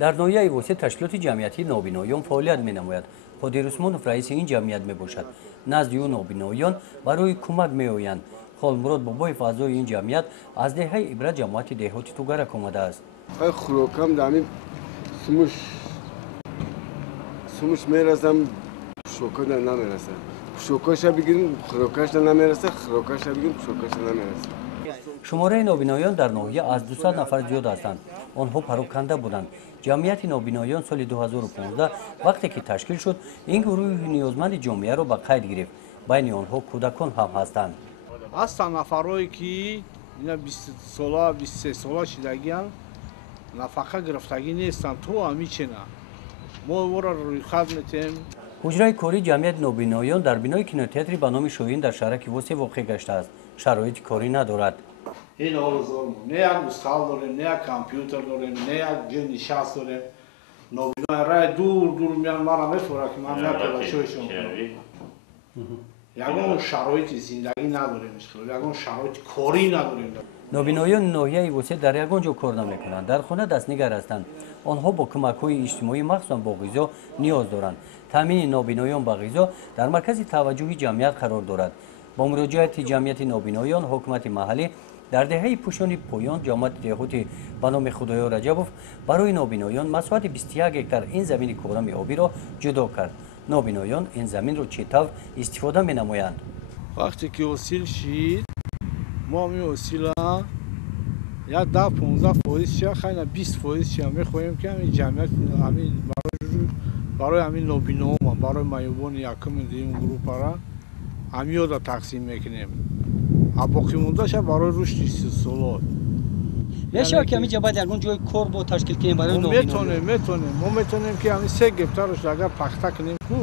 дар ноҳияи восӣ ташкилоти ҷамъиятии нобиноён фаъолият менамояд. Қодир Усмонов раиси ин ҷамъият мебошад. назди ӯ нобиноён барои кӯмак меоянд. Холмурод Бобоев аъзои ин ҷамъият аз деҳаи ибрат ҷамоати деҳоти Тугарак омадааст. хӯрокам дами сумуш мерасам, пушокаша намераса. Пушокаша бигирим, хӯрокаша намераса, хӯрокаша бигирим, пушокаша намераса. шумораи нобиноён дар ноҳия аз 200 нафар зиёд ҳастанд. онҳо пароканда буданд. ҷамъияти нобиноён соли 2015 вақте ки ташкил шуд, ин гурӯҳи ниёзманди ҷомеаро ба қайд гирифт. байни онҳо кӯдакон ҳам ҳастанд. ҳастанд нафарое ки 20 сола 23 сола шидагианд, нафақа гирифтагӣ нестанд. то ҳамичина мо ӯро рӯйхат метем. ҳуҷраи кории ҷамъияти нобиноён дар бинои кинотеатри ба номи Шоҳин дар шаҳраки Восӣ воқеъ гаштааст. шароити корӣ надорад. ин орзуам не як мустақбал дорем, не як компютер дорем, не як ҷои нишаст дорем. нобинои рай дур дур меан мара мефора ки ман напелашоишон кунам. ягон шароити зиндагӣ надорем, ягон шароити корӣ надорем. нобиноёни ноҳияи Восӣ дар ягон ҷо кор намекунанд. дар хона дастнигар ҳастанд. онҳо бо кӯмакҳои иҷтимоӣ махсусан бо ғизо ниёз доранд. таъмини нобиноён ба ғизо дар маркази таваҷҷӯҳи ҷамъият қарор дорад. бо муроҷиати ҷамъияти нобиноён ҳукумати маҳаллӣ дар деҳаи пӯшони поён ҷамоати деҳоти ба номи Худоё Раҷабов барои нобиноён масоҳати 21 гектар ин замини корами обиро ҷудо кард. нобиноён ин заминро чӣ тавр истифода менамоянд? вақте ки ҳосил шид, мо ҳамин ҳосила як 10-15% хайна 20% мехоҳем ки ҳамин ҷамъият барои ҳамин нобиноомон, барои майёбони якуми дуюм группара ҳамиёда тақсим мекунем. а боқӣ мондаша барои рушди истиҳсолот. мешавад ки ҳамин ҷабаҳат ягон ҷои кор бо ташкил кунем барои нобиноён? метонем. мо метонем ки ҳамин 3 гектараш агар пахта кунем ку,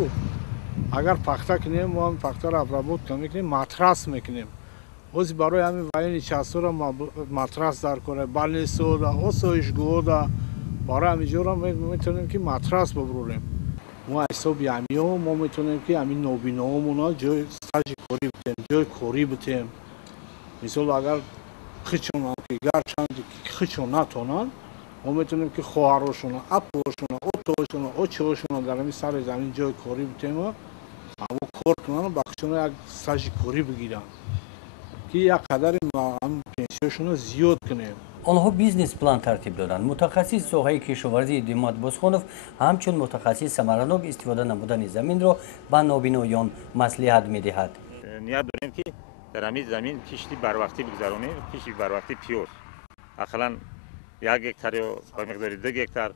агар пахта кунем, мо ҳамин пахтаро обработка мекунем, матрас мекунем. ҳозир барои ҳамин ваёни часора матрас дар кора, балнесода, осоишгоҳода, барои ҳамин ҷоро метонем ки матрас бубурем. мо ҳисоби ҳамиё мо метонем ки ҳамин нобиноомона ҷои стажи корӣ бутем, ҷои корӣ бутем. мисол агар хичонанд ки гарчанде хичон натонанд, мо метонем ки хоҳарошона, апошона, отоошона, очаошона дар ҳамин сари замин ҷои корӣ бутем, ҳамо кор кунанд, бахшона як стажи корӣ бигиранд ки як қадари пенсияшона зиёд кунем. онҳо бизнес план тартиб доданд. мутахассис соҳаи кишоварзӣ Димат Бозхонов ҳамчун мутахассис самаранок истифода намудани заминро ба нобиноён маслиҳат медиҳад. ният дорем ки дар ҳамин замин кишти барвақтӣ бигзаронем, кишти барвақтӣ пиёз. ақаллан 1 гектар ё ба миқдори 2 гектар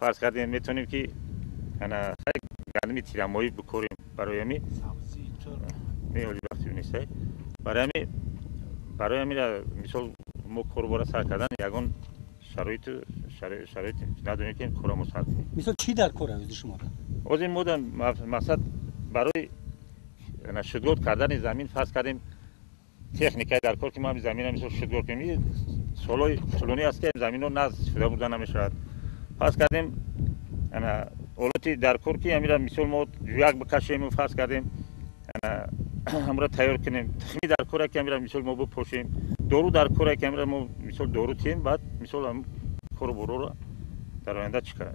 фарз кардем метонем ки гандими тирамоӣ бикорем барои ҳамин барои ҳамин мисол мо корбора сар кардан ягон шароити надонем ки корамо сар кунем. мисол чӣ дар кор аст шумо? ҳозир мо мақсад барои шудгор кардани замин фарз кардем техникаи дар кор ки мо ҳамин заминро мисол шудгор кунем. солҳои тӯлонӣ аст ки заминро наз истифода бурда намешавад. фарз кардем олати дар кор ки ҳаминро мисол мо юяк бикашем, фарз кардем ҳамро тайёр кунем. тухми дар кора ки ҳаминро мисол мо бипошем. дору дар кора ки ҳаминро мо мисол дору тием, баъд мисол кору буроро дар оянда чика.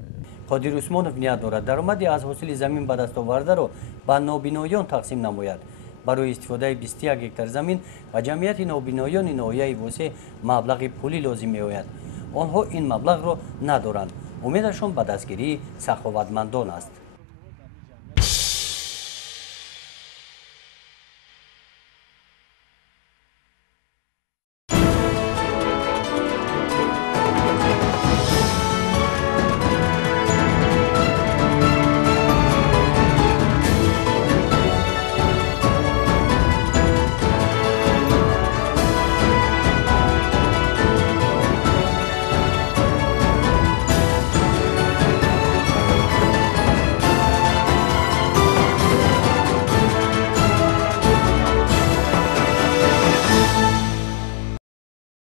Қодир Усмонов ният дорад даромади аз ҳосили замин ба дастовардаро ба нобиноён тақсим намояд. барои истифодаи 21 гектар замин ба ҷамъияти нобиноёни ноҳияи Восӣ маблағи пулӣ лозим меояд. онҳо ин маблағро надоранд. умедашон ба дастгирии саховатмандон аст.